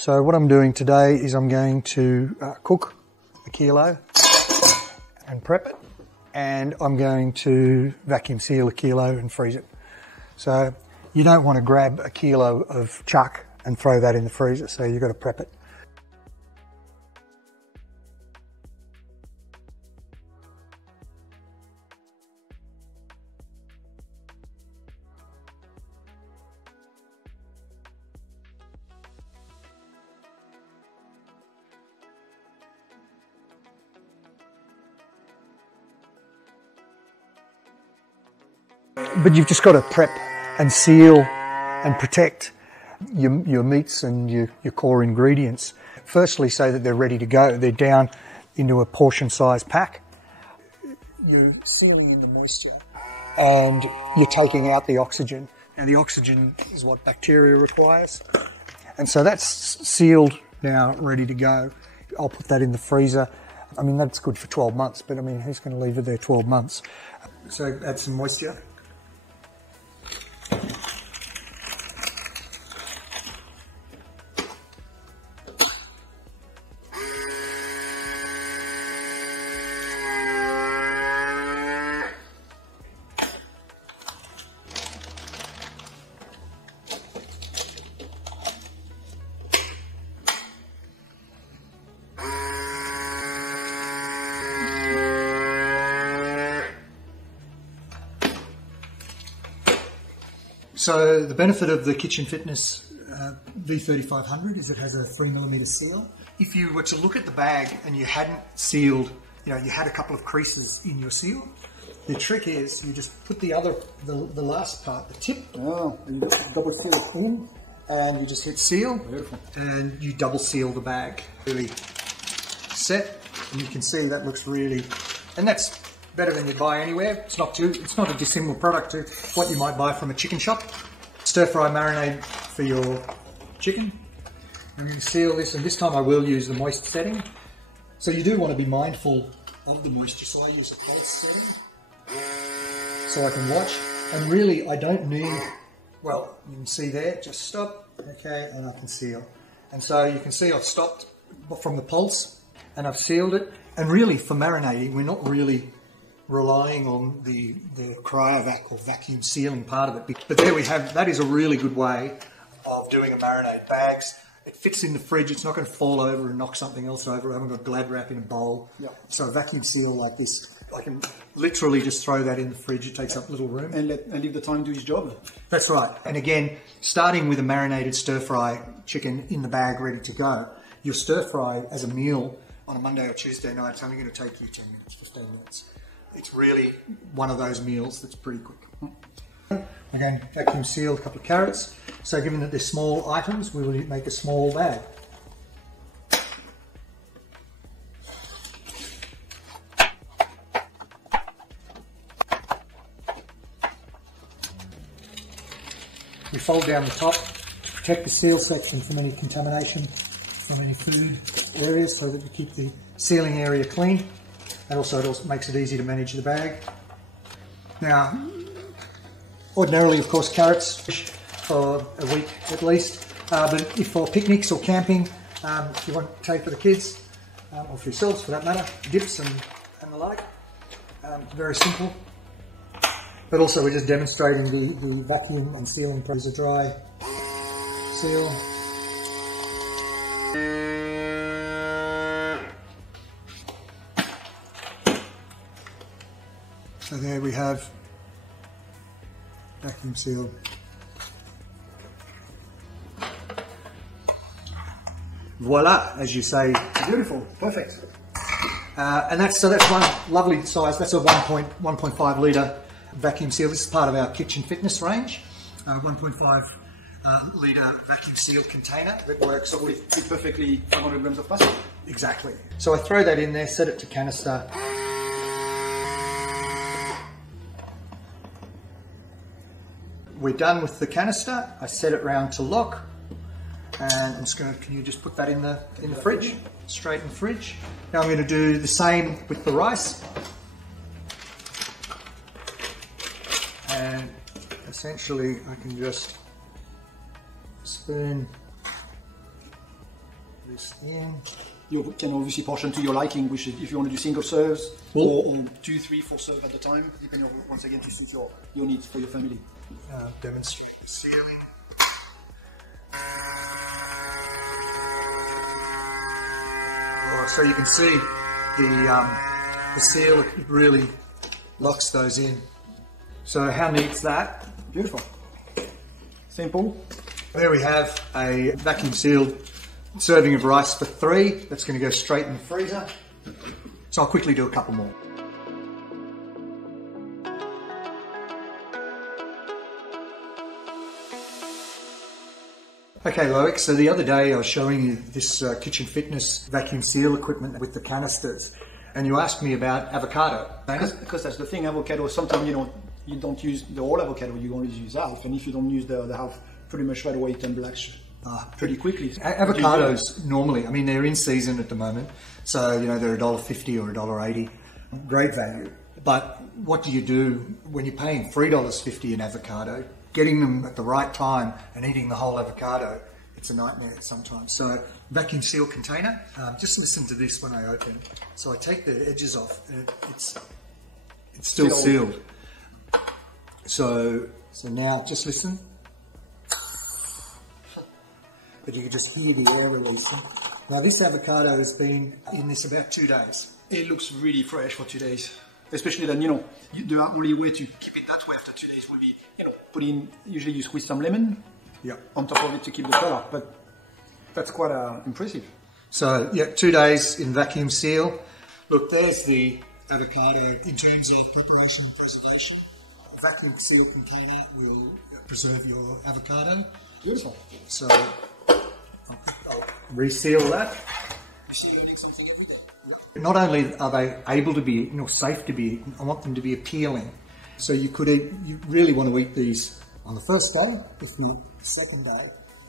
So what I'm doing today is I'm going to cook a kilo and prep it, and I'm going to vacuum seal a kilo and freeze it. So you don't want to grab a kilo of chuck and throw that in the freezer, so you've got to prep it. But you've just got to prep and seal and protect your meats and your core ingredients. Firstly, so that they're ready to go. They're down into a portion-sized pack. You're sealing in the moisture and you're taking out the oxygen. Now the oxygen is what bacteria requires. And so that's sealed now, ready to go. I'll put that in the freezer. I mean, that's good for 12 months, but I mean, who's going to leave it there 12 months? So add some moisture. So the benefit of the Kitchen Fitness V3500 is it has a 3mm seal. If you were to look at the bag and you hadn't sealed, you had a couple of creases in your seal, the trick is you just put the last part, the tip, and you double seal it in, and you just hit seal. Beautiful. And you double seal the bag. Really set, and you can see that looks really, and that's better than you buy anywhere. It's not a dissimilar product to what you might buy from a chicken shop. Stir fry marinade for your chicken. I'm going to seal this, and this time I will use the moist setting. So you do want to be mindful of the moisture, so I use a pulse setting so I can watch. And really I don't need, well, you can see there, just stop, okay, and I can seal. And so you can see I've stopped from the pulse and I've sealed it. And really for marinating, we're not really relying on the cryovac or vacuum sealing part of it. But there we have, that is a really good way of doing a marinade. Bags, it fits in the fridge, it's not going to fall over and knock something else over. I haven't got Glad wrap in a bowl. Yep. So a vacuum seal like this, I can literally just throw that in the fridge, it takes up little room. And leave the time do his job. That's right. And again, starting with a marinated stir fry chicken in the bag ready to go, your stir fry as a meal on a Monday or Tuesday night, it's only going to take you 10 minutes, 15 minutes. It's really one of those meals that's pretty quick. Again, vacuum seal a couple of carrots. So given that they're small items, we will make a small bag. We fold down the top to protect the seal section from any contamination from any food areas, so that we keep the sealing area clean. And also it also makes it easy to manage the bag. Now, ordinarily, of course, carrots for a week at least, but if for picnics or camping, if you want to take for the kids, or for yourselves for that matter, dips and the like, very simple. But also we're just demonstrating the vacuum and sealing process. A dry seal. So there we have vacuum sealed. Voila, as you say. Beautiful, perfect. And that's one lovely size. That's a 1.5 litre vacuum seal. This is part of our Kitchen Fitness range. 1.5 litre vacuum seal container that works with perfectly 500 grams of plastic. Exactly. So I throw that in there, set it to canister. We're done with the canister. I set it round to lock, and I'm just going to, can you just put that in the fridge, straight in the fridge. Now I'm going to do the same with the rice, and essentially I can just spoon this in. You can obviously portion to your liking, which is if you want to do single serves or 2, 3, 4 serves at the time, depending on, once again, to suit your needs for your family. Demonstrate sealing. Oh, so you can see the seal, it really locks those in. So how neat's that? Beautiful. Simple. There we have a vacuum sealed serving of rice for 3. That's going to go straight in the freezer. So I'll quickly do a couple more. Okay, Loic, so the other day I was showing you this kitchen fitness vacuum seal equipment with the canisters, and you asked me about avocado. Because that's the thing, avocado, sometimes you don't use the whole avocado, you only use half, and if you don't use the half, pretty much right away it turns black pretty quickly. Avocados normally, I mean, they're in season at the moment, so they're $1.50 or $1.80, great value. But what do you do when you're paying $3.50 an avocado? Getting them at the right time and eating the whole avocado, it's a nightmare sometimes. So vacuum seal container, just listen to this when I open. So I take the edges off and it's still sealed. So now just listen. But you can just hear the air releasing. Now this avocado has been in this about 2 days. It looks really fresh for 2 days. Especially then, the only way to keep it that way after 2 days will be, put in, usually you squeeze some lemon on top of it to keep the color, but that's quite impressive. So yeah, 2 days in vacuum seal. Look, there's the avocado in terms of preparation and preservation. A vacuum seal container will preserve your avocado. Beautiful. So I'll reseal that. Not only are they able to be safe to be eaten, I want them to be appealing. So you really want to eat these on the first day, if not the second day,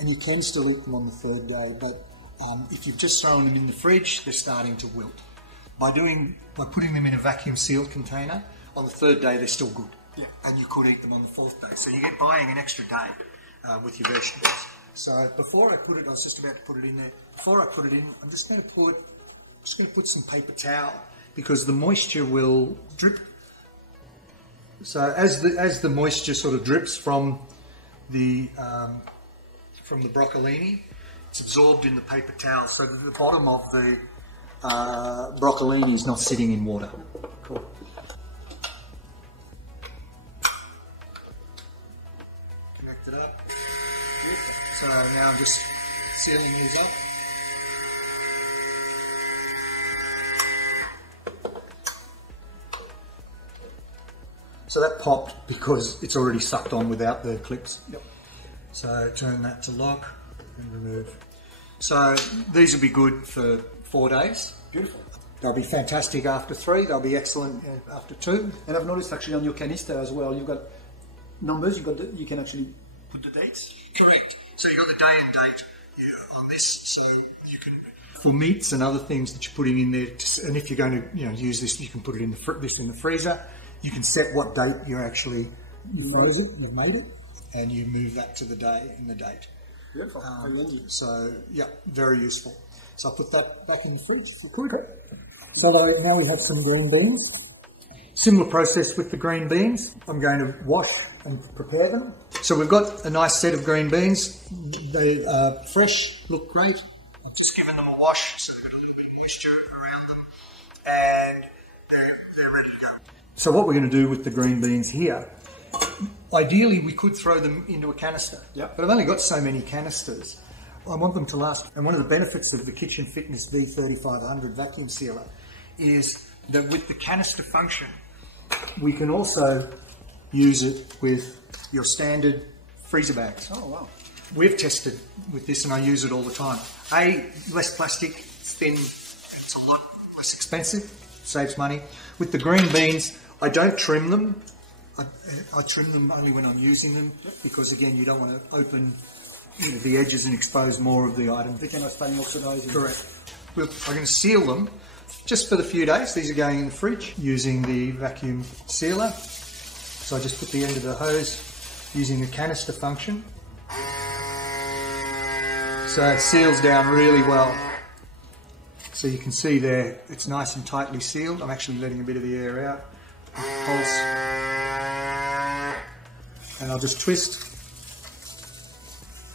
and you can still eat them on the third day. But if you've just thrown them in the fridge, they're starting to wilt. By putting them in a vacuum sealed container, on the third day they're still good. Yeah. And you could eat them on the 4th day. So you get buying an extra day with your vegetables. So before I put it, I was just about to put it in there. Before I put it in, I'm just going to put some paper towel because the moisture will drip. So as the moisture sort of drips from the broccolini, it's absorbed in the paper towel, so that the bottom of the broccolini is not sitting in water. Cool. Connect it up. So now I'm just sealing these up. So that popped because it's already sucked on without the clips. Yep. So turn that to lock and remove. So these will be good for 4 days. Beautiful. They'll be fantastic after 3. They'll be excellent after 2. And I've noticed actually on your canister as well, you've got numbers. You can actually put the dates. Correct. So you've got the day and date on this. So you can, for meats and other things that you're putting in there, and if you're going to use this, you can put it in this in the freezer. You can set what date you've froze it, you've made it, and you move that to the day and the date. Beautiful. So yeah, very useful. So I'll put that back in the fridge if you could. So now we have some green beans. Similar process with the green beans. I'm going to wash and prepare them. So we've got a nice set of green beans. They are fresh, look great. I've just given them a wash so they've got a little bit of moisture around them, and they're ready to go. So what we're going to do with the green beans here, ideally we could throw them into a canister, but I've only got so many canisters. I want them to last. And one of the benefits of the Kitchen Fitness V3500 vacuum sealer is that with the canister function, we can also use it with your standard freezer bags. Oh, wow. We've tested with this and I use it all the time. Less plastic, it's thin, it's a lot less expensive, saves money. With the green beans, I don't trim them. I trim them only when I'm using them because, again, you don't want to open the edges and expose more of the item. They cannot stay oxidizing. Correct. I'm going to seal them just for the few days. These are going in the fridge using the vacuum sealer. So I just put the end of the hose using the canister function. So it seals down really well. So you can see there, it's nice and tightly sealed. I'm actually letting a bit of the air out. Pulse. And I'll just twist.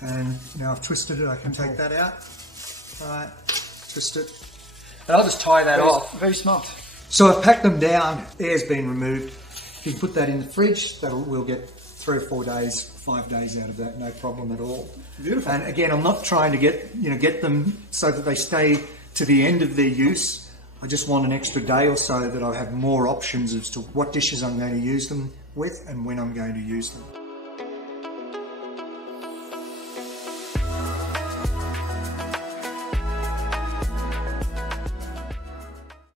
And now I've twisted it, I can take that out. Right, twist it. And I'll just tie that off. Very smart. So I've packed them down, air's been removed. If you put that in the fridge, we'll get 3 or 4 days, 5 days out of that, no problem at all. Beautiful. And again, I'm not trying to get them so that they stay to the end of their use. I just want an extra day or so that I have more options as to what dishes I'm going to use them with and when I'm going to use them.